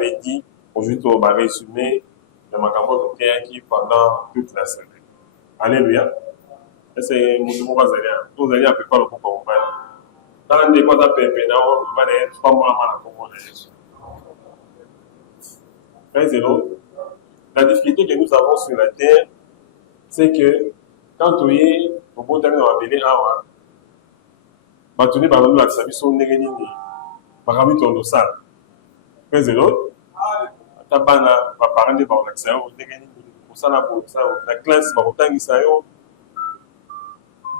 avait dit, aujourd'hui, on va résumer le Makambo de qui pendant toute la semaine. Alléluia. C'est mon Bazalien. Tous les gens ne peuvent pas le comprendre. Dans les cas de on va aller 3 mois avant la commande. La difficulté que nous avons sur la terre, c'est que quand on est au bon terme, on va venir à Batuni par exemple, la service on n'est pas par exemple, on ça. Mais c'est l'autre. Tabana va parler par l'accès, on n'est pour ça la classe, par autant qu'il s'aille.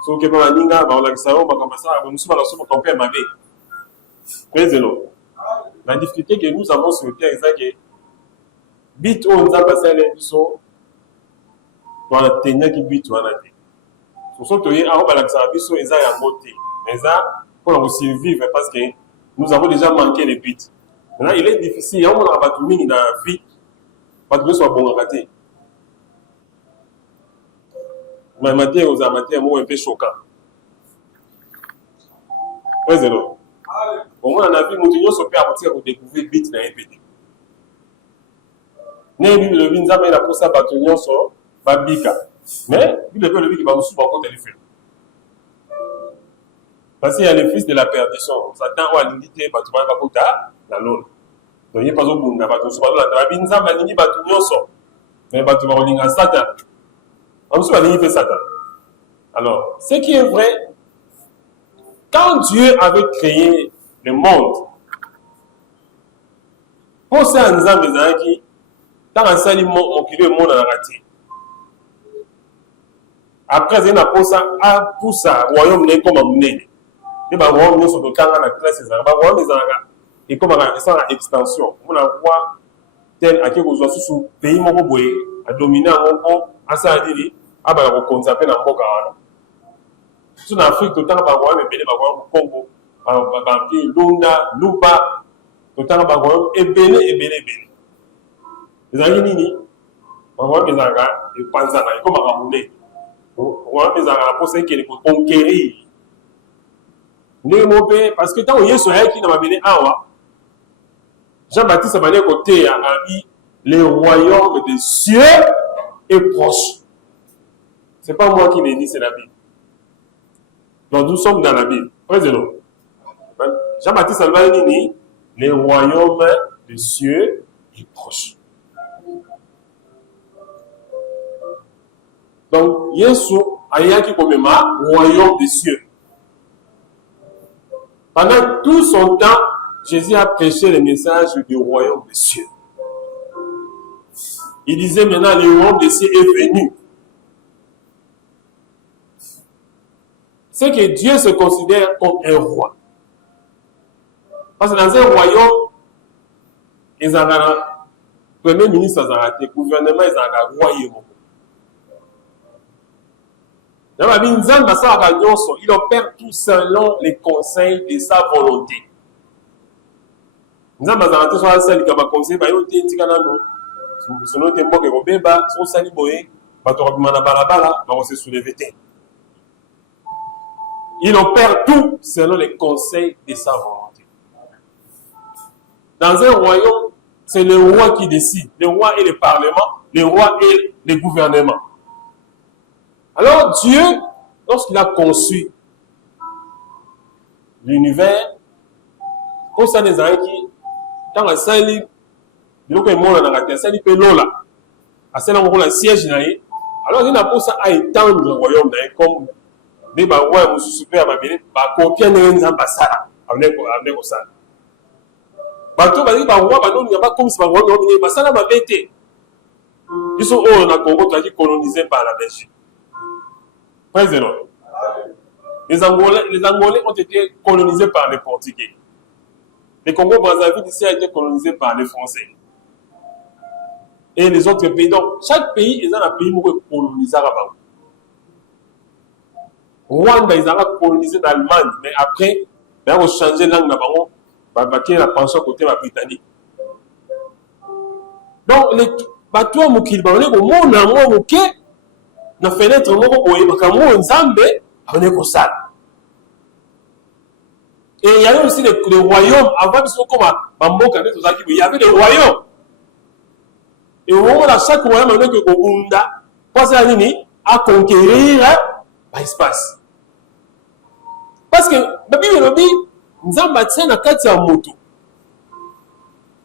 So que par la ninga, par l'accès, on va commencer à nous soumettre sur mon père ma vie. Mais c'est l'autre. La difficulté que nous avons sur le terre, c'est que bit on a passé les bisous dans la tenue qui bit on a dit. Sur ce que on va l'accès bisous ils a monté. Mais ça pour nous survivre parce que nous avons déjà manqué les bits. Maintenant il est difficile on a pas tout mis dans la vie pas de soit bon raté. Mais matin aux amateurs moi un peu choquant. Ouais c'est là. Au moins on a vu nous se faire partir pour découvrir bit dans répéter. Le Vinza mais la pour ça bâtonnion sur Babika. Mais il le qui va nous souvoir encore téléphone. Parce qu'il y a les fils de la perdition. On s'attend à l'unité, bah tu vas pas la lune. Donc il n'y a pas de bon, bah tu vas la Vinza mais il bâtonnion sur. Mais bah tu vas religner Satan. On se va ligner Satan. Alors, ce qui est vrai, quand Dieu avait créé le monde, pour ça nous avons des qui dans un seul monde, on le monde en raté. Après, il y a pour ça, royaume n'est comme amené. Et le royaume n'est sur le temps de la classe, le royaume est comme une extension. On a voit tel à qui vous avez sous pays mongoboé, à dominer un monde, à ça à dire, à va consacrer dans le Boka. Sur l'Afrique, tout le temps, le royaume est béni, le royaume Congo, le Lunda, Luba, tout le temps, le royaume est béni. Les amis nini, on voit mes agas, et Panzana, et comme à Ramoulé. On voit mes agas pour ceux qui les conquérir. Parce que tant qu'on y est sur elle qui n'a pas béni Awa, Jean-Baptiste a dit côté a dit le royaume des cieux est proche. Ce n'est pas moi qui l'ai dit, c'est la Bible. Donc nous sommes dans la Bible. Président. Jean-Baptiste a dit le royaume des cieux est proche. Donc, Yesu a yaki komema royaume des cieux. Pendant tout son temps, Jésus a prêché le message du royaume des cieux. Il disait maintenant, le royaume des cieux est venu. C'est que Dieu se considère comme un roi. Parce que dans un royaume, ils ont un premier ministre, ils ont un gouvernement, ils ont un royaume. Il opère tout selon les conseils de sa volonté. Nous avons un conseil qui va conseiller, il opère tout selon les conseils de sa volonté. Dans un royaume, c'est le roi qui décide. Le roi et le parlement, le roi et le gouvernement. Alors Dieu, lorsqu'il a conçu l'univers, pour ça des gens qui, dans la salle, il y a un salle qui là, à celle où on a siège, alors il a pour ça à étendre le royaume comme des rois qui sont super amabile, combien de ambassades avec ça. Bateau va dire roi, il n'y a pas comme si roi, mais ça n'a pas été. Ils sont au Congo, colonisés par la Belgique. Les Angolais ont été colonisés par les Portugais. Le Congo-Brazzaville ici a été colonisé par les Français. Et les autres pays. Donc, chaque pays est un pays qui est colonisé à Rabat. Rwanda, ils ont colonisé l'Allemagne, mais après, ils ont changé de langue là-bas, ils ont la pension côté britannique. Donc, les bateaux qui sont na fenêtre moko boye makambo nzambe abone ko sala. Et il y avait aussi les royaumes. Avant, il y avait des royaumes. Et au moment où chaque royaume a conquérir l'espace. Parce que la Bible dit, nous avons bâti un kati à moto.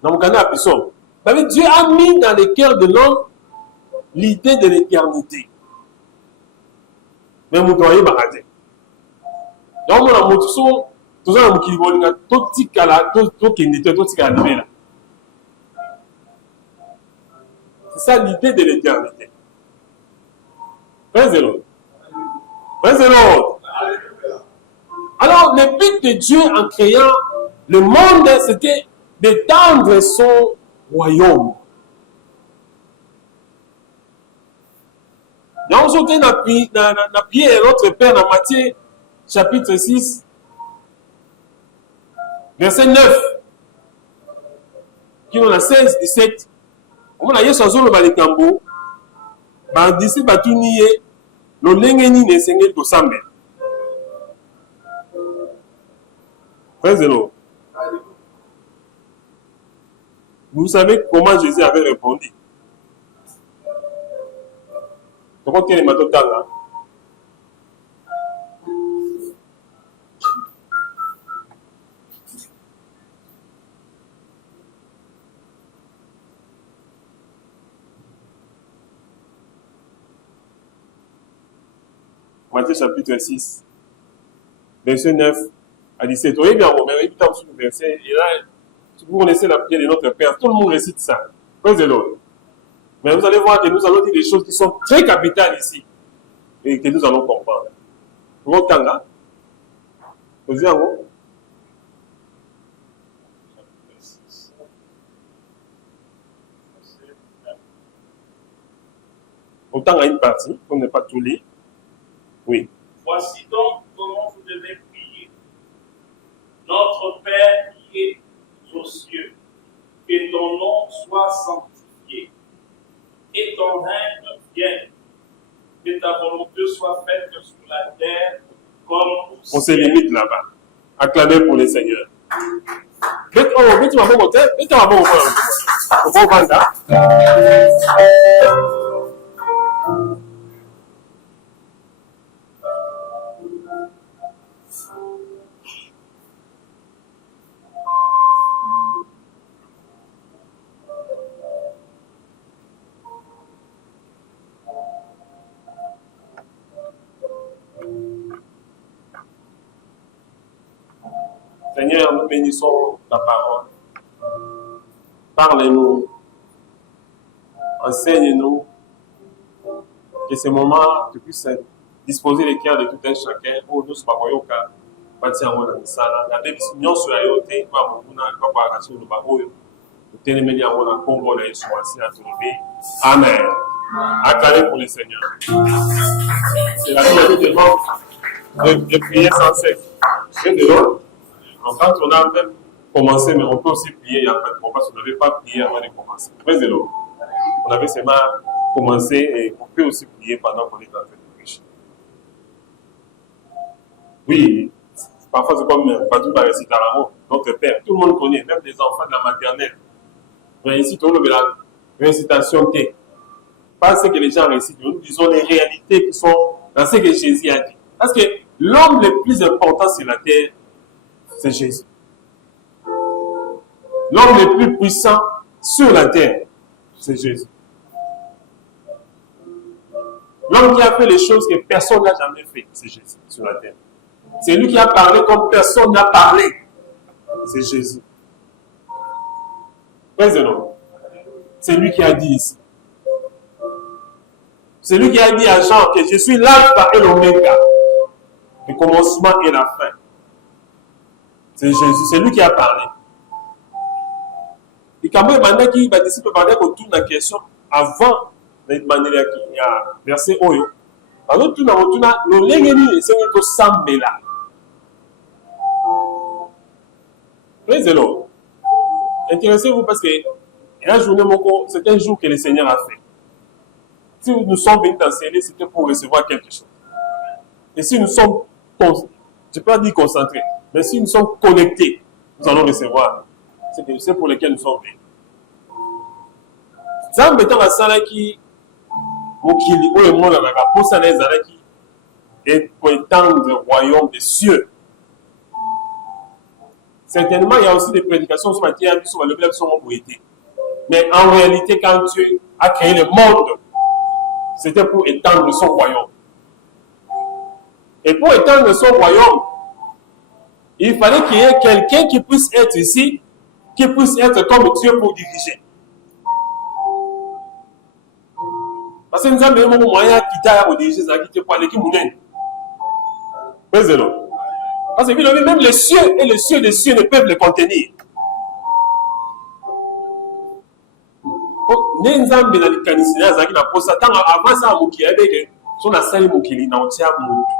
Dieu a mis dans le cœur de l'homme l'idée de l'éternité. Mais nous devons barater. Donc, on a moto sur tout ça, on a tout petit cala, tout qui n'était tout petit cala. C'est ça l'idée de l'éternité. Praise the Lord. Praise the Lord. Alors, le but de Dieu en créant le monde, c'était d'étendre son royaume. Donc, on a prié notre Père dans Matthieu, chapitre 6, verset 9, qui on a 16, 17. On a dit chanson le balikambo, d'ici batuniye, le lengeni ne sengel ko sambe. Praise the Lord. Vous savez comment Jésus avait répondu. Comment tu es maintenant là? Matthieu chapitre 6, verset 9 à 17. Oui, bien, on met sur le verset. Et là, vous connaissez la prière de notre Père. Tout le monde récite ça. Praise the Lord. Mais vous allez voir que nous allons dire des choses qui sont très capitales ici. Et que nous allons comprendre. Vous entendez là? Vous dites en haut? Autant à une partie, on n'est pas tout lire. Oui. Voici donc comment vous devez prier. Notre Père qui est aux cieux, que ton nom soit sanctifié, et ton règne vienne, que ta volonté soit faite sur la terre comme au ciel. On se limite là-bas. Acclamez pour les seigneurs. Seigneur, nous bénissons ta parole. Parlez-nous. Enseigne-nous. Que ces moments, tu puisses disposer les cœurs de tout un chacun. Oh, nous sommes pas bâtir en la misala. La décision sur la yoté, pas mon pas pas sur le baroyo. Nous tenons bien en la combo la Yeshua si à trouver. Amen. Acclamez pour le Seigneur. C'est la vie de prier sans cesse. C'est de l'autre. Quand on a même commencé, mais on peut aussi prier, il n'y a pas de problème, parce qu'on n'avait pas prié avant de commencer. Mais de l'autre. On avait seulement commencé et on peut aussi prier pendant qu'on est en train de prêcher. Oui, parfois c'est comme Badou va réciter à la notre Père. Tout le monde connaît, même les enfants de la maternelle. Mais ici, tout le monde a la récitation T. Pas ce que les gens récitent, nous disons les réalités qui sont dans ce que Jésus a dit. Parce que l'homme le plus important sur la terre, c'est Jésus. L'homme le plus puissant sur la terre, c'est Jésus. L'homme qui a fait les choses que personne n'a jamais fait, c'est Jésus sur la terre. C'est lui qui a parlé comme personne n'a parlé. C'est Jésus. Praise the Lord. C'est lui qui a dit ici. C'est lui qui a dit à Jean que je suis l'alpha et l'oméga, le commencement et la fin. C'est Jésus, c'est lui qui a parlé. Et quand même, il qui va disciple parler autour de la question avant de demander qu'il y a verset Oyo. Alors, tout le monde, le lengeni, c'est un peu sambela. Praise the Lord. Intéressez-vous parce que la journée, c'est un jour que le Seigneur a fait. Si nous sommes venus t'enseigner, c'était pour recevoir quelque chose. Et si nous sommes, je ne peux pas dire concentrés, Mais si nous sommes connectés, nous allons recevoir. C'est pour lesquels nous sommes venus. Ça me mettant à ça qui mokili ou le monde n'a pas pour ça les années qui est pour étendre le royaume des cieux. Certainement, il y a aussi des prédications sur matière qui sont à lever sur mon poété. Mais en réalité, quand Dieu a créé le monde, c'était pour étendre son royaume. Et pour étendre son royaume, il fallait qu'il y ait quelqu'un qui puisse être ici, qui puisse être comme Dieu pour diriger. Parce que nous avons un moyen qui t'a dirigé, qui pour aller qui mouille. Parce que même les cieux et les cieux des cieux ne peuvent les contenir. Avant ça, on a sali mokili na otia mutu.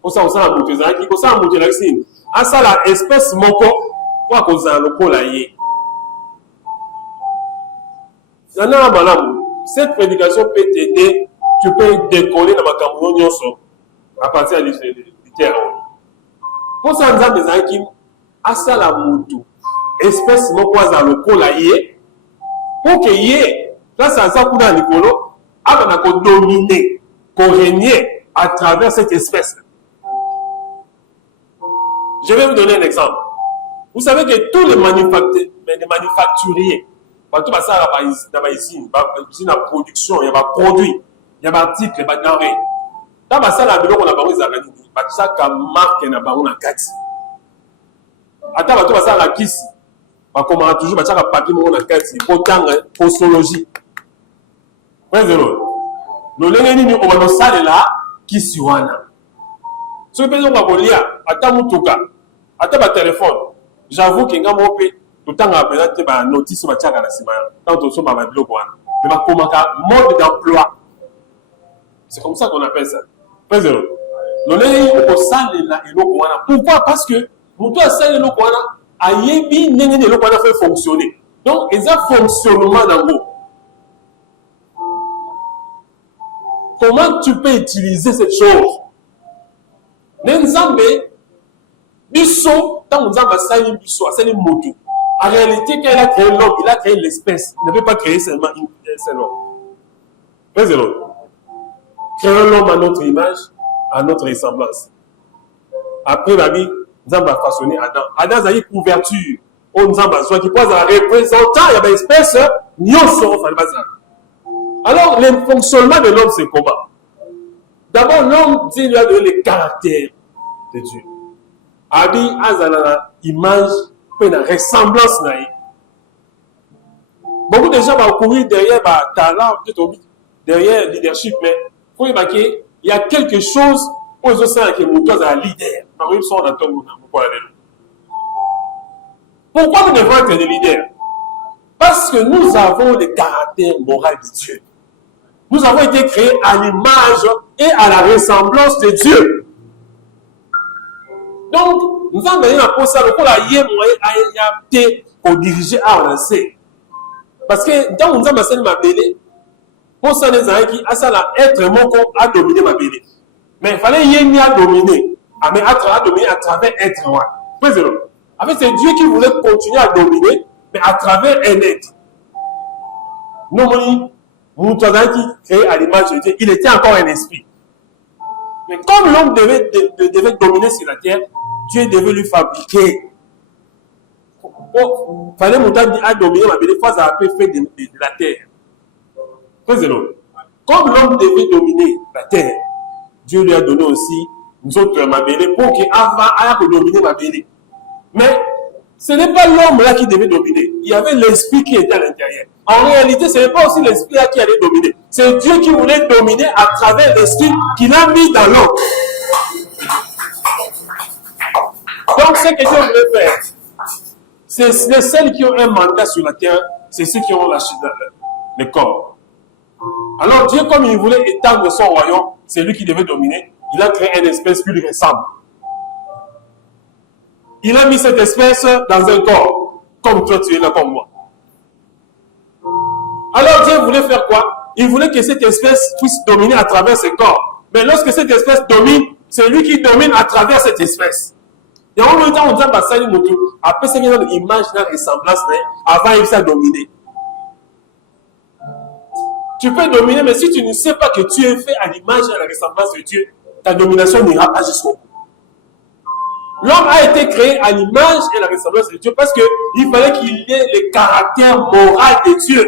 Pour ça, on a mutu zaki, pour ça, on a mutu laxine. À ça, la espèce moko, pour qu'on a le col aïe. Cette prédication peut t'aider, tu peux décoller dans ma cameroun à partir de terre. Pour ça, on a des zaki, à ça, la mutu, espèce moko, à le col aïe. Pour que y ait, là, ça a coulé à Nicolo, avant qu'on dominer, qu'on régner à travers cette espèce. Je vais vous donner un exemple. Vous savez que tous les manufacturiers, partout dans la usine, la production, il y a des produits, il y a des articles, il y a des denrées. Dans la salle, on a des organismes, chaque marque n'a pas un carte. Attends, tu vas ça la kiss. Comme on a toujours un papier, on a carte, autant postologie. Le lenni, on va nous saler là, qui suivana. Ce que nous avons lire, attends mon touka, attends ma téléphone. J'avoue que quand on peut, tout le temps, on a présenté ma notice sur ma tchaka la semaine, tant on ma vidéo, mais ma mode d'emploi. C'est comme ça qu'on appelle ça. Le lenni, on va saler là, et l'eau. Pourquoi? Parce que, pour toi, saler l'eau, ayebi nengene le quoi fait fonctionner. Donc ils ont fonctionnement dans l'eau. Comment tu peux utiliser cette chose? N'ensemble biso tant on a sali biso, sali moto. En réalité quand il a créé l'homme, il a créé l'espèce. Il ne peut pas créer seulement une seule homme. Créons l'homme à notre image, à notre ressemblance. Après la vie, nous avons façonné Adam. Adam a une couverture. On nous a besoin qui pose à représenter, il y a des espèces, nous serons fait le alors, le fonctionnement de l'homme, c'est comment? D'abord, l'homme, il a donné le caractère de Dieu. Abi, azana, image, une ressemblance. Beaucoup de gens vont courir derrière talent, derrière le leadership, mais il faut remarquer, il y a quelque chose où ils ont ça qui est un leader. Pourquoi nous devons être des leaders? Parce que nous avons le caractère moral de Dieu. Nous avons été créés à l'image et à la ressemblance de Dieu. Donc, nous avons donné la possibilité pour la yé pour diriger à avancer. Parce que dans nous avons enseigné ma belle, pour ça les gens qui être mon corps à dominer ma belle. Mais il fallait y à dominer, mais à dominer à travers être moi. En fait, c'est Dieu qui voulait continuer à dominer, mais à travers un être. Non, vous qui créé à l'image de Dieu, il était encore un esprit. Mais comme l'homme devait dominer sur la terre, Dieu devait lui fabriquer. Il fallait monter à dominer, mais des fois, ça a pu faire de la terre. Comme l'homme devait dominer la terre, Dieu lui a donné aussi nous autres ma belle pour qu'il ait dominer ma belle. Mais ce n'est pas l'homme là qui devait dominer. Il y avait l'esprit qui était à l'intérieur. En réalité, ce n'est pas aussi l'esprit là qui allait dominer. C'est Dieu qui voulait dominer à travers l'esprit qu'il a mis dans l'homme. Donc, ce que Dieu voulait faire, c'est les celles qui ont un mandat sur la terre, c'est ceux qui ont lâché le corps. Alors, Dieu, comme il voulait étendre son royaume, c'est lui qui devait dominer. Il a créé une espèce qui lui ressemble. Il a mis cette espèce dans un corps, comme toi tu es là, comme moi. Alors Dieu voulait faire quoi? Il voulait que cette espèce puisse dominer à travers ce corps. Mais lorsque cette espèce domine, c'est lui qui domine à travers cette espèce. Il y a un moment où on dit Bassali Moto, après c'est une image, une ressemblance, avant il s'est dominé. Tu peux dominer, mais si tu ne sais pas que tu es fait à l'image et à la ressemblance de Dieu, ta domination n'ira pas jusqu'au bout. L'homme a été créé à l'image et à la ressemblance de Dieu parce qu'il fallait qu'il ait le caractère moral de Dieu.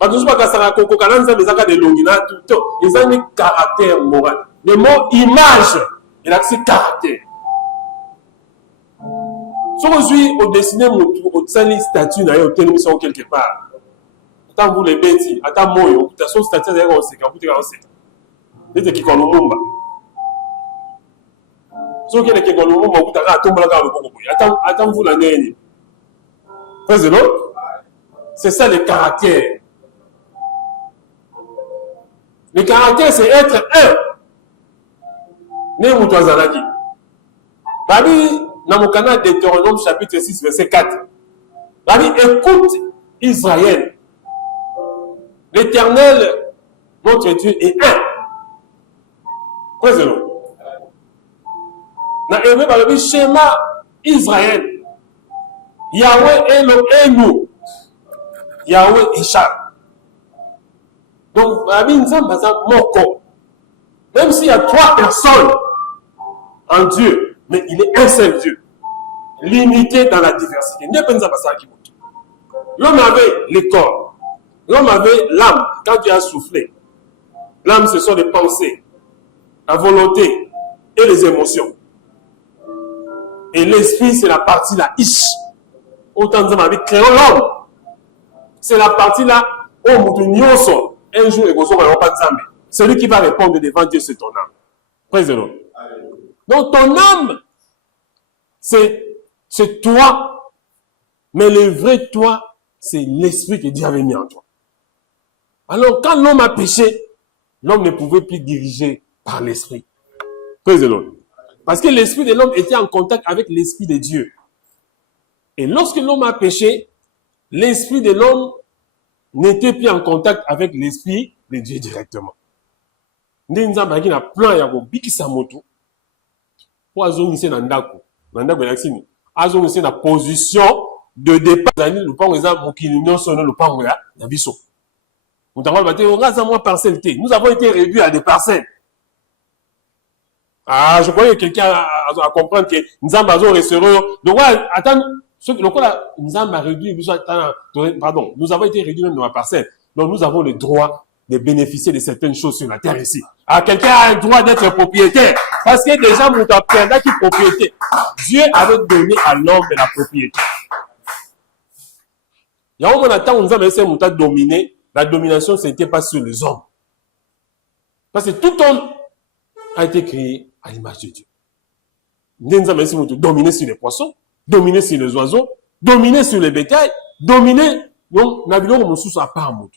Ils ont un caractère moral. Le mot image, il a ce caractère. Si aujourd'hui, on dessine au statut, au télévision quelque part, attends vous les bêtis, attends moi, tu as son statut d'ailleurs, on sait quand vous êtes c'est qui qu'on nous so qui est qui qu'on nous vous attends vous la gagne. C'est ça le caractère. Le caractère, c'est être un. Né Moutouazanaki. Babi, dans mon canal Deutéronome chapitre 6, verset 4. Babi, écoute Israël. L'Éternel, notre Dieu, est un. Président. Dans Hébreu, Babi, schéma Israël. Yahweh Elohim. Yahweh Echad. Donc, Babi, nous sommes moko. Même s'il y a 3 personnes en Dieu, mais il est un seul Dieu, limité dans la diversité. L'homme avait le corps, l'homme avait l'âme quand Dieu a soufflé. L'âme, ce sont les pensées, la volonté et les émotions. Et l'esprit, c'est la partie là, ish. Autant de temps, créons l'homme. C'est la partie là, où un jour, celui qui va répondre devant Dieu, c'est ton âme. Président. Donc ton âme, c'est toi, mais le vrai toi, c'est l'esprit que Dieu avait mis en toi. Alors quand l'homme a péché, l'homme ne pouvait plus diriger par l'esprit. Président. Parce que l'esprit de l'homme était en contact avec l'esprit de Dieu. Et lorsque l'homme a péché, l'esprit de l'homme n'était plus en contact avec l'esprit de Dieu directement. Nzamba qui na plan ya ko bikisa moto pour azongise na ndako yakini azongise na position de départ zali le pan eza mokili nyonso le pan ya na biso mutango bate ngaza moi parcelle T. Nous avons été réduits à des parcelles. Ah, je croyais que quelqu'un a comprendre que Nzamba azo restauré donc attends ce que le quoi Nzamba réduit pardon, nous avons été réduits même dans la parcelle. Donc nous avons le droit de bénéficier de certaines choses sur la terre ici. Ah, quelqu'un a le droit d'être propriétaire. Parce que déjà, mon père qui est propriété. Dieu avait donné à l'homme de la propriété. Il y a un moment où nous avons dominé. La domination, ce n'était pas sur les hommes. Parce que tout homme a été créé à l'image de Dieu. Nous avons dominer sur les poissons, dominer sur les oiseaux, dominer sur les bétails, dominer. Donc, nous avons sous à part un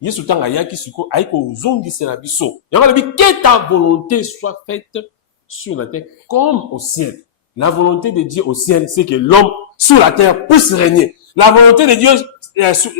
Yesu tanga yaki suko aiko zongi sera biso. Yanga lebi que ta volonté soit faite sur la terre comme au ciel. La volonté de Dieu au ciel, c'est que l'homme sur la terre puisse régner. La volonté de Dieu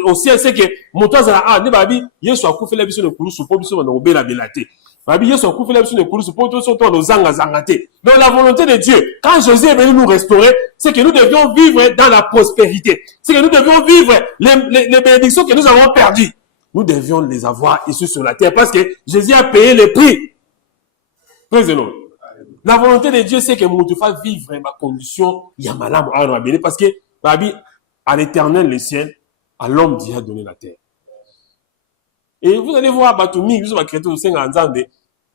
au ciel, c'est que motoza a ne babi Yesu akufela biso ne kulusu po biso na obela belate. Babi Yesu akufela biso ne kulusu po to soto no zanga zangate. Donc la volonté de Dieu, quand Jésus est venu nous restaurer, c'est que nous devions vivre dans la prospérité. C'est que nous devions vivre les bénédictions que nous avons perdues. Nous devions les avoir ici sur la terre parce que Jésus a payé le prix. Président. La volonté de Dieu, c'est que mon Dieu fasse vivre ma condition. Il y a malade parce que à l'éternel, le ciel, à l'homme Dieu a donné la terre. Et vous allez voir, Batoumi, vous allez créer au sein de Nzambe,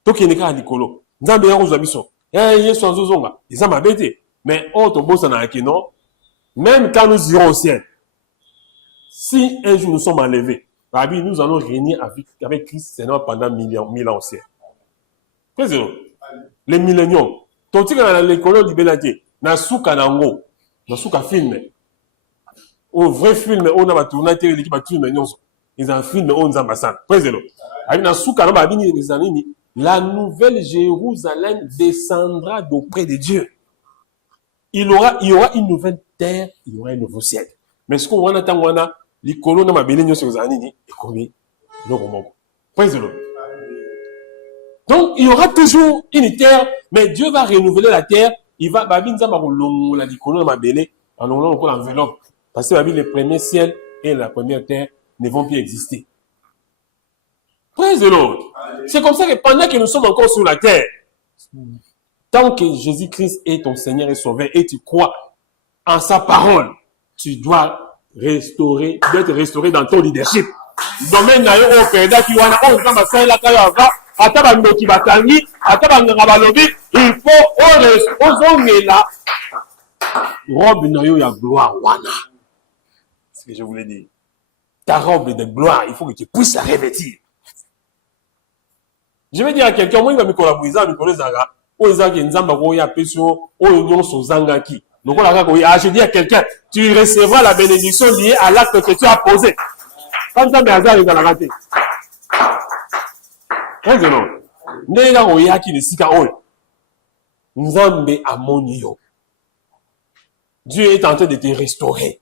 Tokeneka à Nicolo. Nzambe ya Rosabiso. Yesu Azozonga. Ils ont m'abêté. Mais, oh, ton boss en a non. Même quand nous irons au ciel, si un jour nous sommes enlevés, Rabbi, nous allons régner avec Christ Seigneur pendant 1000 ans au ciel. Président, les milléniums. Toti kana l'école libéralité. Na suka nango, na suka film. Au vrai film, on a ba tourner télé l'équipe ba film nyonso. Ils ont film on ambassade. Président. Abi na suka na ba bini les années la nouvelle Jérusalem descendra d'auprès de Dieu. Il y aura une nouvelle terre, il y aura un nouveau ciel. Mais ce qu'on voit dans Likolo na mabele nyonso ezali ni ekomi loko moko. Praise the Lord. Donc, il y aura toujours une terre, mais Dieu va renouveler la terre. Il va, la l'enveloppe. Parce que le premier ciel et la première terre ne vont plus exister. Praise the Lord. C'est comme ça que pendant que nous sommes encore sur la terre, tant que Jésus-Christ est ton Seigneur et Sauveur et tu crois en sa parole, tu dois être restauré dans ton leadership. Domaine na yo opéda qui wana on nzamba sala kala va ataba ndoki batangi ataba ngaba lobi il faut ozongela robe na yo ya gloire wana. C'est ce que je voulais dire. Ta robe de gloire, il faut que tu puisses la revêtir. Je vais dire à quelqu'un, moi il va me collaborer, me connaître zanga, o zanga nzamba ko ya peso o nyonso zanga ki. Donc je dis à quelqu'un, tu recevras la bénédiction liée à l'acte que tu as posé. Comme ça, mais hasard est dans la raté. Raison. Nega oyaki le sika ol. Nzambe amoni yo. Dieu est en train de te restaurer.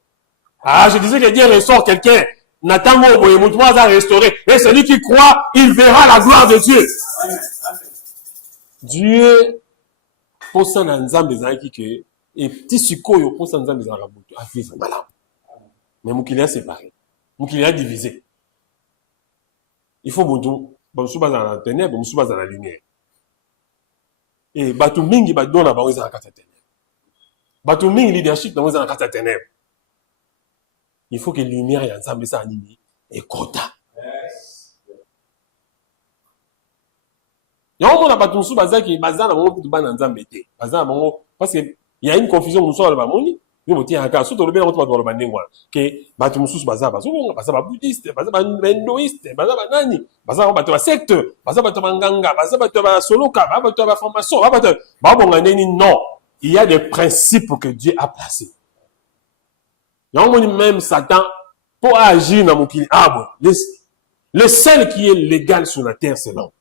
Ah, je disais que Dieu restaure quelqu'un. Natango boye mutwa za restaurer. Et celui qui croit, il verra la gloire de Dieu. Dieu pour ça na nzambe zaki que et petit sikoyo pour ça nzambe za rabutu a vivre malade. Mais mukili a séparé. Mukili a divisé. Il faut moto bamusu baza na ténèbres, bamusu baza na lumière. Et batu mingi badona ba weza na kata ténèbres. Batu mingi leadership na weza na kata ténèbres. Il faut que lumière ya nzambe sa animi et kota. Ya on a batu musu baza ki baza na bango kutu bana nzambe te. Baza na bango parce que il y a une confusion musu ala ba moni. Yo ti aka surtout le bien on va ba ndengwa que batu musu baza bazo baza ba bouddhiste, baza ba hindoïste, baza ba nani, baza ba ba secte, baza ba nganga, baza ba soloka, baza ba formation, baza ba bonga neni non. Il y a des principes que Dieu a placés. Il y a même Satan pour agir dans mon kili. Ah bon, le seul qui est légal sur la terre, c'est l'homme.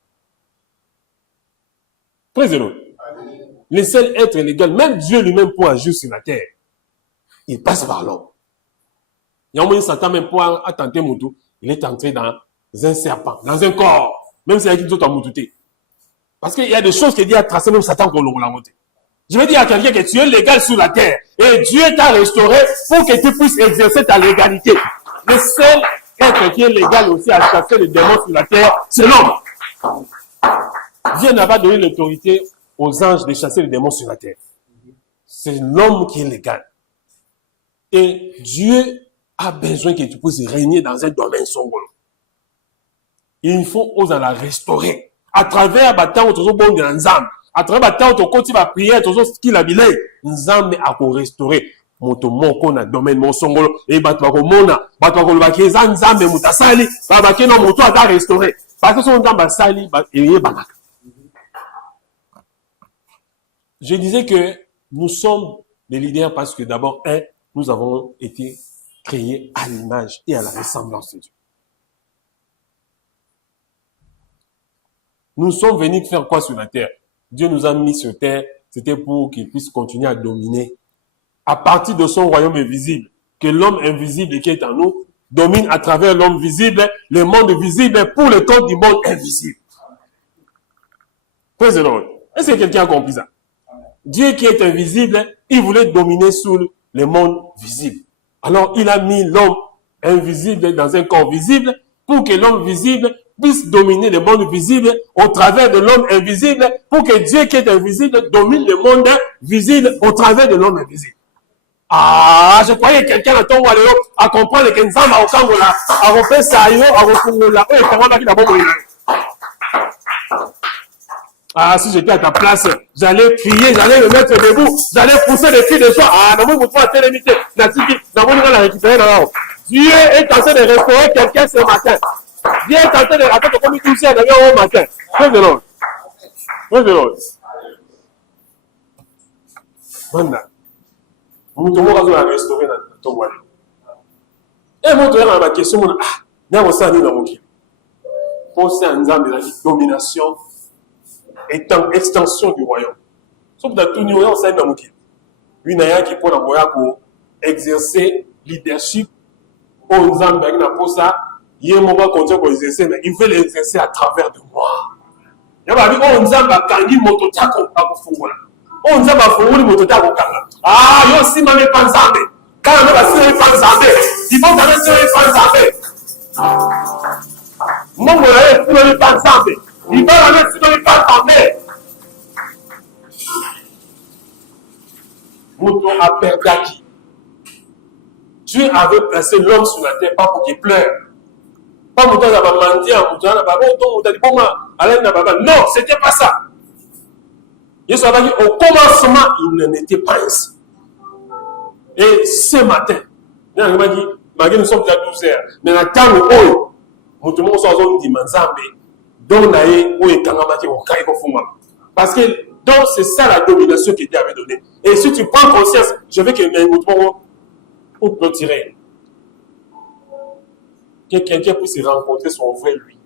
Président. Le seul être légal, même Dieu lui-même pour agir sur la terre, il passe par l'homme. Il y a un Satan même pour attenter Moutou, il est entré dans un serpent, dans un corps, même si il y a qui d'autre à Moutouté. Parce qu'il y a des choses que Dieu a tracées, même Satan qu'on l'a monté. Je vais dire à quelqu'un que tu es légal sur la terre et Dieu t'a restauré pour que tu puisses exercer ta légalité. Le seul être qui est légal aussi à chasser les démons sur la terre, c'est l'homme. Dieu n'a pas donné l'autorité aux anges de chasser les démons sur la terre. C'est l'homme qui est légal. Et Dieu a besoin que tu puisses régner dans un domaine sombre. Il faut oser la restaurer. À travers bâtiment, tu bon de l'ensemble. À travers bâtiment, tu continues à prier, tu ce qu'il a bilé. Nzambe a restaurer. Moto moko na domaine mon songolo. Et batwa ko mona. Batwa ko lubakeza nzambe mutasali. Babake no moto a restaurer. Parce que son nzambe sali, et banak. Je disais que nous sommes des leaders parce que d'abord, nous avons été créés à l'image et à la ressemblance de Dieu. Nous sommes venus faire quoi sur la terre? Dieu nous a mis sur terre, c'était pour qu'il puisse continuer à dominer. À partir de son royaume invisible, que l'homme invisible qui est en nous domine à travers l'homme visible, le monde visible pour le compte du monde invisible. Praise the Lord. Est-ce que quelqu'un a compris ça? Dieu qui est invisible, il voulait dominer sur le monde visible. Alors, il a mis l'homme invisible dans un corps visible pour que l'homme visible puisse dominer le monde visible au travers de l'homme invisible pour que Dieu qui est invisible domine le monde visible au travers de l'homme invisible. Ah, je croyais que quelqu'un a comprendre que nous avons Kangola, a repris ça, a repris Ah, si j'étais à ta place, j'allais crier, j'allais me mettre debout, j'allais pousser les cris de joie. Ah, non, vous pouvez télémiter. La récupérer là-haut. Dieu est en train de restaurer quelqu'un ce matin. Dieu est en train de raconter comme il touchait au matin. Praise the Lord. Praise the Lord. Maintenant, nous devons restaurer dans ton royaume. Et vous devez avoir ma question, ah, n'a ça ni dans mon cœur. Pensez à une domination. Étant extension du royaume. Sauf que tout le monde est dans le monde. Une aïe qui peut exercer leadership au Zambie pour ça, il y a un moment qu'on dit qu'on exercer, mais il veut l'exercer à travers de moi. Yababi on nzamba kangi moto tako akufungula. On nzamba funguli moto tako kanga. Ah yo si mame panzambe. Kana no basi panzambe. Ibo kana si panzambe. Mongo la e si panzambe. Ibo kana si panzambe. Moto a perdu. Dieu avait placé l'homme sur la terre pas pour qu'il pleure. Pas pour qu'il non, c'était pas ça. Au commencement, il n'était pas ainsi. Et ce matin, nous sommes à 12 heures. Mais la temps où nous sommes dit parce que donc c'est ça la domination que Dieu avait donnée. Et si tu prends conscience, je veux que pour clôturer, que quelqu'un puisse rencontrer son vrai lui.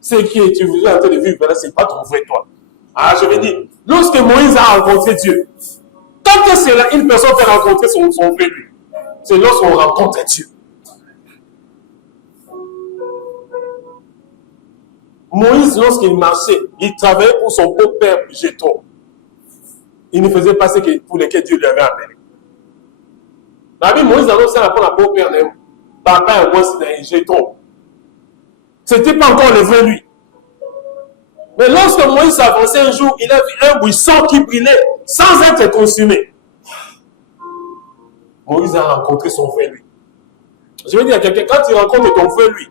Ce que tu veux en train de vivre, ce n'est pas ton vrai toi. Ah, je veux dire, lorsque Moïse a rencontré Dieu, tant que c'est là, une personne fait rencontrer son vrai lui, c'est lorsqu'on rencontre Dieu. Moïse, lorsqu'il marchait, il travaillait pour son beau-père Jéthro. Il ne faisait pas ce que pour lesquels Dieu lui avait appelé. La Bible, Moïse a annoncé pour la beau-père de papa et moi, c'est Jéthro. Ce n'était pas encore le vrai lui. Mais lorsque Moïse avançait un jour, il a vu un buisson qui brillait sans être consumé. Moïse a rencontré son vrai lui. Je veux dire à quelqu'un, quand tu rencontres ton vrai lui,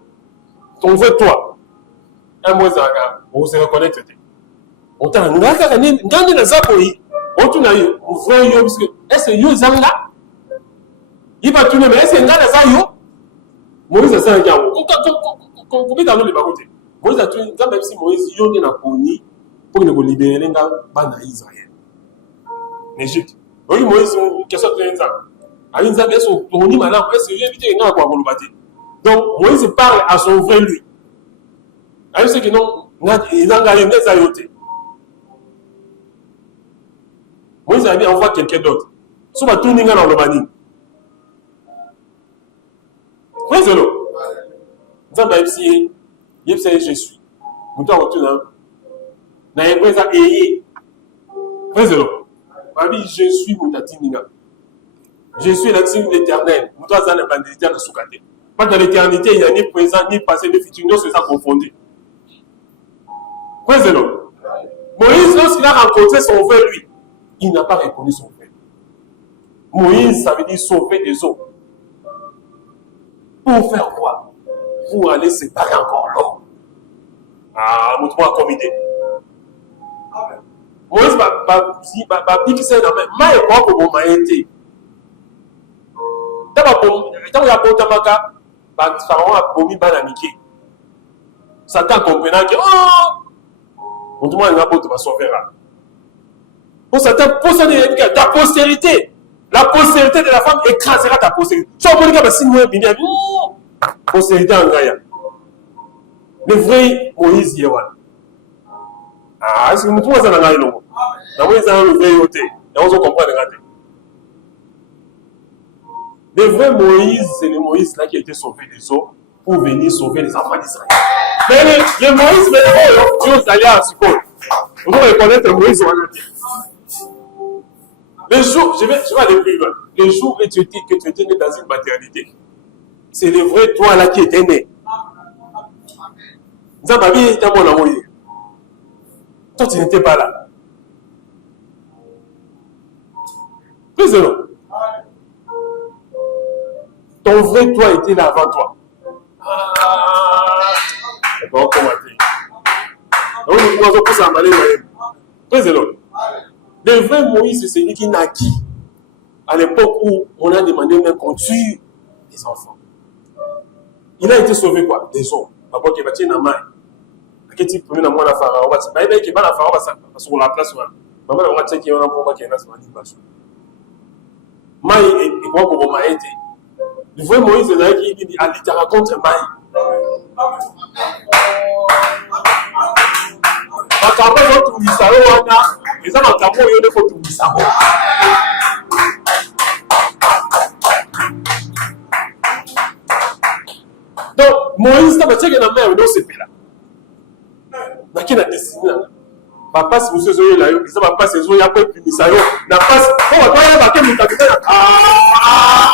ton vrai toi, un Moïse a on se reconnaît. On t'a dit, on t'a dit, est-ce que yo zanga? Il va tourner, mais est-ce que ngana za yo? Moïse a ça un gars. Combien d'années il va côté? Moïse a tourné, même si Moïse yo n'est pas connu pour nous libérer les gars bana Israël. Égypte. Oui, Moïse, qu'est-ce que tu as dit? Aïe, nous avons son tourné maintenant, est-ce que j'ai évité un quoi pour le bâtir? Donc Moïse parle à son vrai lui. Aïe, c'est que non, il a gagné des ayotés. Moïse a dit envoie quelqu'un d'autre. Si on va tourner dans le bani. Président, nous avons dit, je suis. Nous avons retourné. Nous avons dit, président, je suis Moutatinga. Je suis l'actif de l'éternel. Nous avons dit, bandité de Soukate. Pas dans l'éternité, il n'y a ni présent, ni passé, ni futur, nous sommes confondus. Président, Moïse, lorsqu'il a rencontré son frère, lui, il n'a pas reconnu son frère. Moïse, ça veut dire sauver des eaux. Pour faire quoi? Pour aller séparer encore l'eau. Ah, mon toit a comme idée. Moïse va dire que c'est dans le maïs quoi pour mon maïté. D'abord, quand il y a bon tamaka, Pharaon a promis bananiqué. Satan comprenant que, oh, on te demande un va sauver. Pour Satan, pour ta postérité. La postérité de la femme écrasera ta postérité. Soit on dit que si nous sommes bien, postérité en Gaïa. Le vrai Moïse Yewan. Ah, est-ce que nous trouvons ça dans la langue? Dans Moïse, le vrai Yoté. Et on se comprend de rater. Le vrai Moïse, c'est le Moïse là qui a été sauvé des eaux pour venir sauver les enfants d'Israël. Mais le Moïse, mais Dieu s'allait à Sukol. Vous devez reconnaître Moïse. Le jour, je vais aller plus loin. Le jour où tu étais né dans une maternité, c'est le vrai toi là qui était né. Zambabi était mon amour. Toi, tu n'étais pas là. Président. Ton vrai toi était là avant toi. On va commenter. Donc, nous avons tous emballé. Président. Le vrai Moïse, c'est celui qui naquit à l'époque où on a demandé même qu'on tue les enfants. Il a été sauvé quoi? Des eaux. Papa qui va tirer la main. Qui type premier dans la pharaon? Bah il qui va la pharaon parce qu'on la place. Maman on va checker on a pour qu'il y en a sur la dimension. Maï et quoi pour Maï était. Le vrai Moïse c'est là qui dit allez te raconte Maï. Makambo yotumisa wana eza makambo oyo nde kotumisa ngo. Donc Moïse t'a battu dans mer, non c'est là. Na qui n'a destiné là. Papa si vous êtes là, ça va pas se jouer après puis ça yo. Na passe, on va pas y avoir que muta. Ah!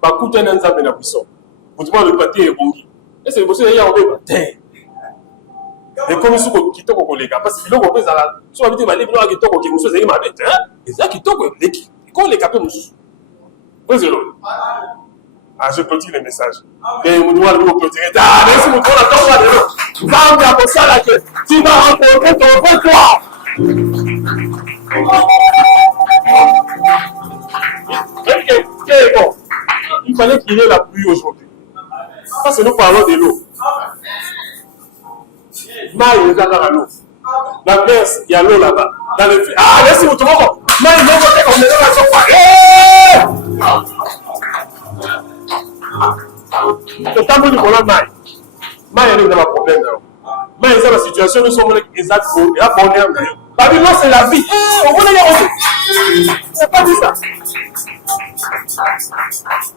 Bakuta na nzambe na biso. Mutima le paté ebongi. Et c'est bossé ya obe paté. Et comme ce kitoko koleka parce que biloko pesa la so habité ba libino kitoko ki muso zeli mabete, hein? Eza kitoko leki. Ko le kapé muso. Préselo. Ah, je peux dire les messages. Et mon doigt le peut dire ah, merci mon doigt la tombe de l'eau. Va me pour ça là que tu vas rencontrer ton vrai toi. Bon. Il fallait qu'il y ait la pluie aujourd'hui. Parce que nous parlons de l'eau. Maï est dans l'eau. La mer, il y a l'eau là-bas. Dans le fleuve. Ah, merci mon doigt. Maï, non, on est dans la surface. Le temps du colon maï. Maï, il y a un problème. Maï, c'est la situation, nous sommes exacts pour la bonheur. La vie, c'est la vie. On va y aller. C'est pas dit ça.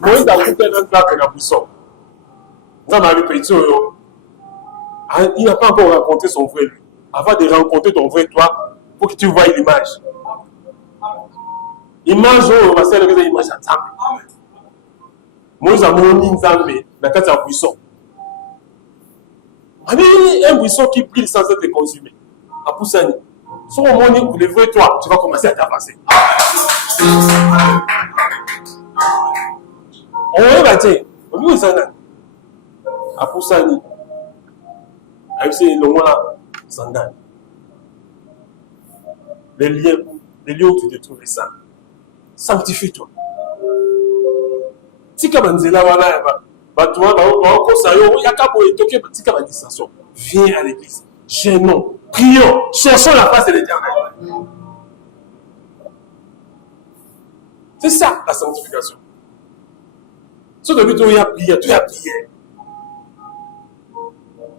Moïse a coupé un plat de la buisson. Il n'a pas encore rencontré son vrai lui. Avant de rencontrer ton vrai toi, pour que tu vois l'image. Image, on va faire l'image ensemble. Moïse a monté Nzambe dans la buisson. Un buisson qui brille sans être consumé. À Poussani. Si on monte le vrai toi, tu vas commencer à t'avancer. On va dire, on va dire, à Poussani, avec ces longs-là, Sandan. Les lieux où tu te trouves ça, sanctifie-toi. Tika banzela wana batwa ba kosayo yakabo etoke tika ba distanciation. Viens à l'église. Gênons, prions, cherchons la face de l'Éternel. C'est ça la sanctification. Ce que tu as prié, tu as prié.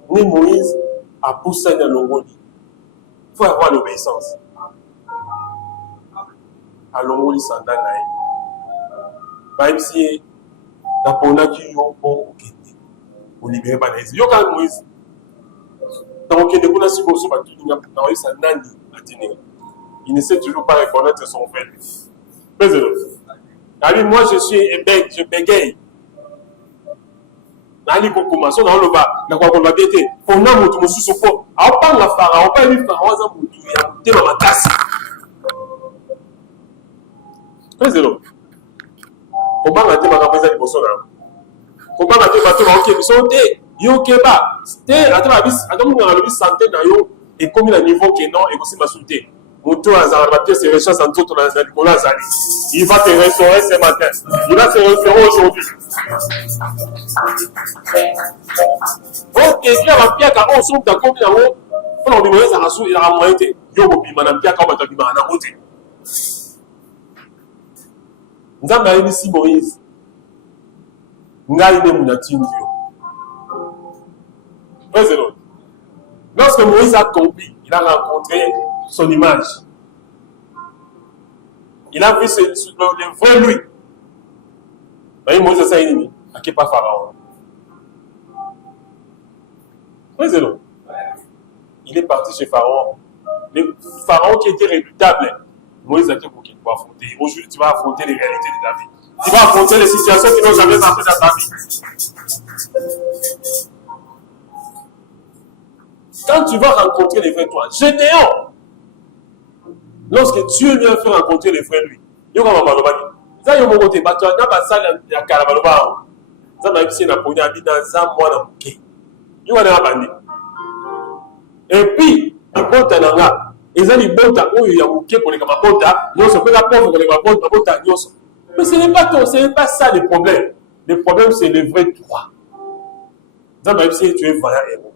Ni Moïse a poussé dans l'ongoli. Il faut avoir l'obéissance. À l'ongoli sandan naï. Même si la pona qui yon bon okende. Pour libérer Banaïs. Yo quand Moïse. Dans okende kuna si boso ba tuninga na oyisa nani atini. Il ne sait toujours pas reconnaître son frère. Mais moi je suis je bégaye. Nani ko commencer dans le bas, na kwa ko babete. On a mutu mususu po. A pas la pharaon, pas lui pharaon za mutu ya te ma makasi. Président. Comment on a dit ma campagne de Bolsonaro? Comment on a dit bateau ok biso te yo keba te atama bis adamu na lobi santé na yo et comme le niveau que non et aussi masulté. Mutu azara bateau se rechasse en tout dans la Nicolas Zali. Il va te restaurer ce matin. Il va se restaurer aujourd'hui. Ok, il y a un pied à on soupe dans combien de haut. On a dit ça il a moyen de yo ko bima na pied à on va bima na route. Nzambe ayebisi Moïse ngai nde munatindi yo. Président. Lorsque Moïse a compris, il a rencontré son image. Il a vu le vrai lui. Mais Moïse a dit ennemi, à qui pas Pharaon. Président. Il est parti chez Pharaon. Le Pharaon qui était redoutable. Moïse a dit pour qu'il doit affronter. Aujourd'hui, tu vas affronter les réalités de ta vie. Tu vas affronter les situations qui n'ont jamais marché dans ta vie. Quand tu vas rencontrer les vrais toi, Gédéon, lorsque Dieu vient faire rencontrer les vrais lui, il y a un malobani. Ça y est mon côté, tu as pas ça il y a carabaloba. Ça m'a dit na poni abi dans un mois na muké. Il y a un bandi. Et puis, il compte en là. Ils ont dit bota où il y a muké pour les kamabota, ils sont pas la pauvre pour les kamabota, mais ce n'est pas toi, ce n'est pas ça le problème. Le problème c'est le vrai toi. Ça m'a dit tu es vaillant héros.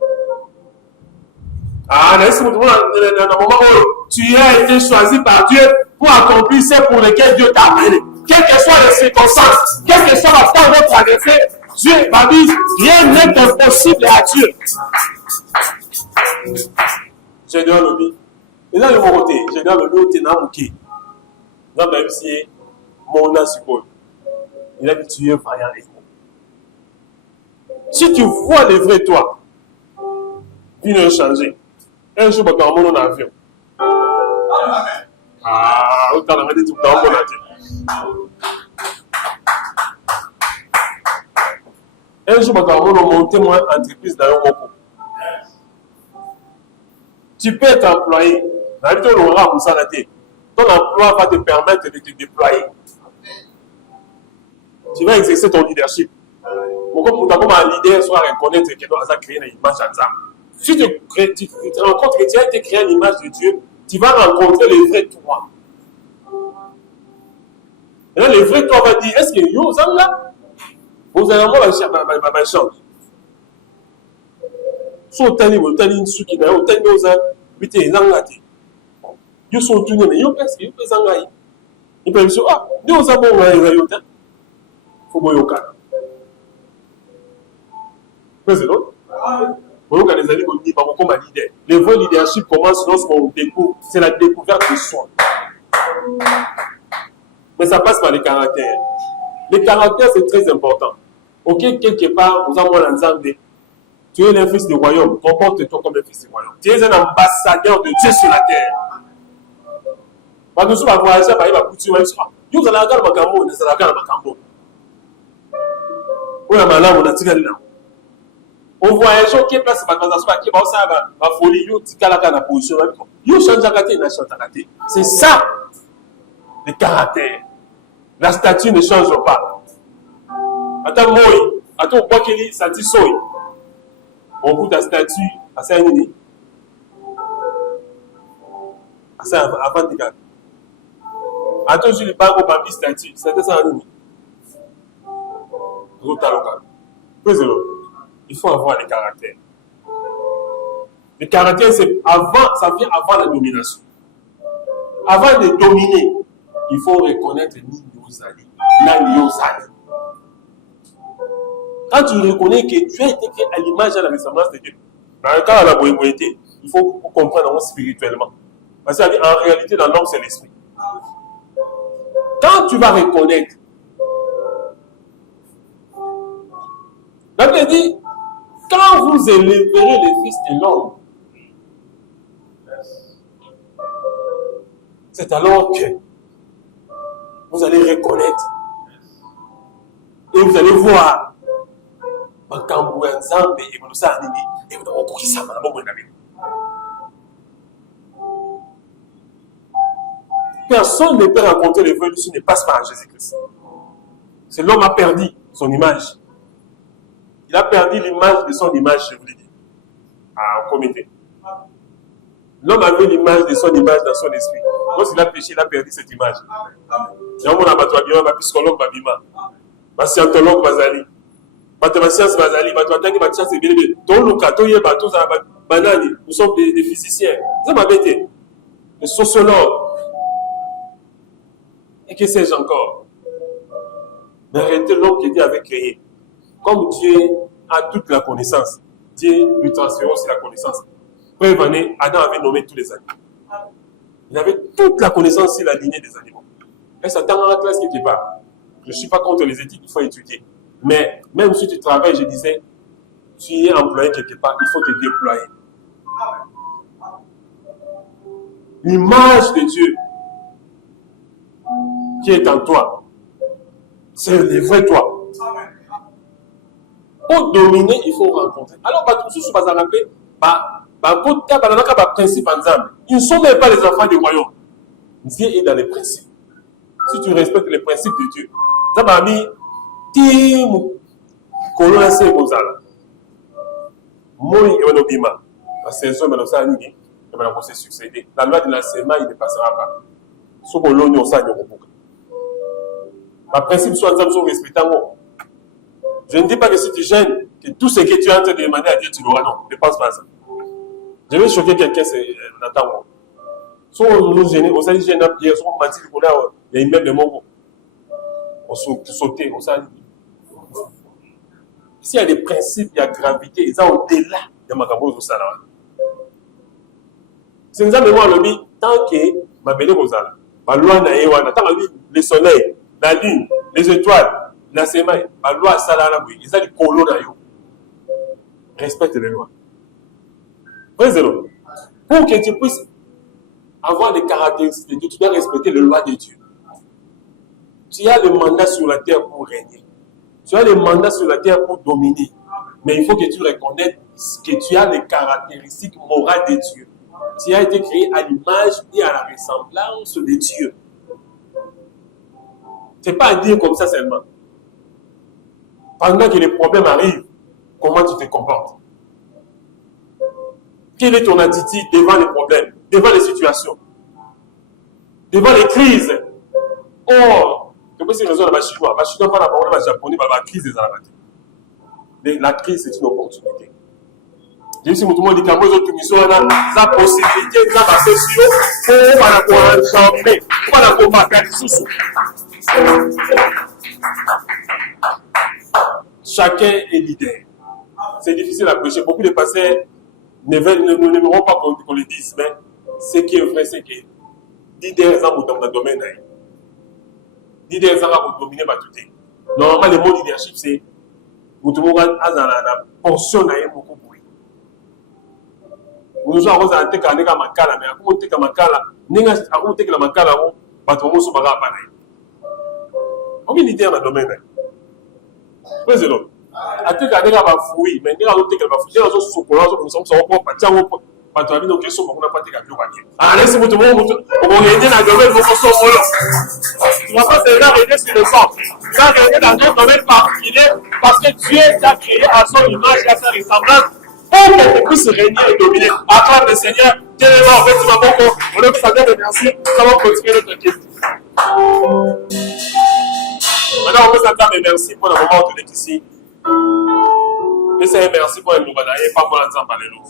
Ah, dans le moment où tu as été choisi par Dieu pour accomplir ce pour lesquels Dieu t'a appelé. Quelles que soient les circonstances, quelle que soit la forme de traverser, Dieu m'a dit, rien n'est impossible à Dieu. J'ai dit à l'objet. Et là, le mot côté, j'ai dit à l'objet, tu n'as pas. Non, même si mon suppose, il a dit tu es vaillant et gros. Si tu vois le vrai toi, il ne changer. Un jour, tu vas en avion. Ah, autant la mettre tout le temps, bon avion. Un jour, tu vas monter mon entreprise dans un groupe. Tu peux être employé. Ton emploi va te permettre de te déployer. Tu vas exercer ton leadership. Pourquoi comme un leader soit reconnaître que tu as créé une image ensemble. Si tu te rends compte que tu as été créé une image de Dieu, tu vas rencontrer le vrai toi. Et là, le vrai toi va dire, est-ce que yo, ça là, vous allez avoir ma chance. Si vous avez une souki, vous avez une souki, yo sont tous mais yo presque yo pesanga il peut dire ah nous avons un temps faut boyoka président boyoka les amis dit pas comme leader le vrai leadership commence lorsqu'on découvre c'est la découverte de soi mais ça passe par les caractères c'est très important. Ok, quelque part nous avons l'ensemble tu es un fils du royaume, comporte-toi comme un fils du royaume, tu es un ambassadeur de Dieu sur la terre. Quand nous sommes voyager, par exemple, nous allons regarder le Cameroun, nous allons regarder le Cameroun. On a malade, on a tiré là. On voyage, ok, place par exemple, qui va ça, va folie, you tika la kana position, you change la kate, na change la kate. C'est ça le caractère. La statue ne change pas. Attends moi, attends quoi qu'il y, ça dit soy. On coûte la statue à ça une idée. À ça avant de garder. Attends, je ne pas au papier statut. C'était ça en ligne. Il faut avoir les caractères. Les caractères, c'est avant, ça vient avant la domination. Avant de dominer, il faut reconnaître Niyozali. Quand tu reconnais que tu as été créé à l'image et à la ressemblance de Dieu, dans le cas de la bohémité, il faut comprendre spirituellement. Parce qu'en réalité, dans l'homme, c'est l'esprit. Quand tu vas reconnaître, la Bible dit, quand vous élèverez les fils de l'homme, c'est alors que vous allez reconnaître et vous allez voir personne ne peut rencontrer le vrai Dieu s'il ne passe pas à Jésus-Christ. C'est l'homme a perdu son image. Il a perdu l'image de son image, je vous l'ai dit. Ah, au comité. L'homme avait l'image de son image dans son esprit. Lorsqu'il a péché, il a perdu cette image. Il y a un psychologue, un scientologue, un mathématicien, nous sommes des physiciens. Vous m'avez dit, des sociologues. Et que sais-je encore? Mais en réalité, l'homme que Dieu avait créé, comme Dieu a toute la connaissance, Dieu lui transfère aussi la connaissance. Première année, Adam avait nommé tous les animaux. Il avait toute la connaissance sur la lignée des animaux. Et ça dans la classe quelque part. Je ne suis pas contre les éthiques, il faut étudier. Mais même si tu travailles, je disais, tu es employé quelque part, il faut te déployer. L'image de Dieu qui est en toi, c'est le vrai toi. Pour dominer, il faut rencontrer. Alors, tout ce que ils ne sont même pas les enfants du royaume. Dieu est dans les principes. Si tu respectes les principes de Dieu, ça m'a mis Tim Kolon c'est Gozala. Moi, il y a un bima. La saison, mais ça, il va succéder. La loi de l'enseignement, il ne passera pas. Ce que l'on a, ça, il y a un ma principe soit respecté. Je ne dis pas que si tu gênes, que tout ce que tu es en train de demander à Dieu, tu l'auras. Non, ne pense pas à ça. Je vais choquer quelqu'un, c'est Nathan. Si on nous gêne, on s'est gêné, on m'a dit qu'il y a une immeuble de mon on sautait, on s'est dit. S'il y a des principes, il y a gravité, ils sont au-delà de ma cabose au salon. C'est nous avons le tant que ma belle Rosala. La loi naïe, le soleil, la lune, les étoiles, la semaine, la loi salana, ils ont des colons naïo. Respecte les lois. Pour que tu puisses avoir des caractéristiques de Dieu, tu dois respecter les lois de Dieu. Tu as le mandat sur la terre pour régner. Tu as le mandat sur la terre pour dominer. Mais il faut que tu reconnaisses que tu as les caractéristiques morales de Dieu. Tu as été créé à l'image et à la ressemblance de Dieu. Ce n'est pas à dire comme ça seulement. Pendant que les problèmes arrivent, comment tu te comportes? Quelle est ton attitude devant les problèmes, devant les situations, devant les crises? Oh, tu peux se raisonner à la chinois, pas la parole à japonais, la crise des arabes. La crise, c'est une opportunité. Je suis tout le monde dit que la possibilité de la session pour la combattre. Chacun est leader. C'est difficile à prêcher. Beaucoup de pasteurs n'aimeront pas qu'on le dise, mais ce qui est vrai, c'est que leader dans le domaine. Leader dans dominer ma tutelle. Normalement, le mot leadership, c'est vous trouvez la portion de beaucoup pour nous avons un tek à Makala, mais à comment tek à Makala, n'est-ce pas à comment tek à Makala, pas trop sur Baga Panay. On vient l'idée dans le domaine. Président, à tek à Bafoui, mais nous avons tek à Bafoui, nous avons chocolat, nous sommes sur un pas tiens, pas toi, nous sommes sur un pas tek à Biobani. Ah, laissez-moi tout le monde, on va aider dans le domaine, nous sommes sur le tu vas pas te faire aider sur le sang. Tu vas aider dans un domaine particulier parce que Dieu t'a créé à son image et à sa ressemblance. Pour que tu puisses régner et dominer. Acclame le Seigneur. Dieu est là, en fait, tu vas beaucoup. On a besoin de merci. Ça va continuer notre question. Maintenant, on peut s'entendre merci pour le moment où tu es ici. Mais c'est un merci pour le Loubanaï, pas pour l'ensemble. Alléluia.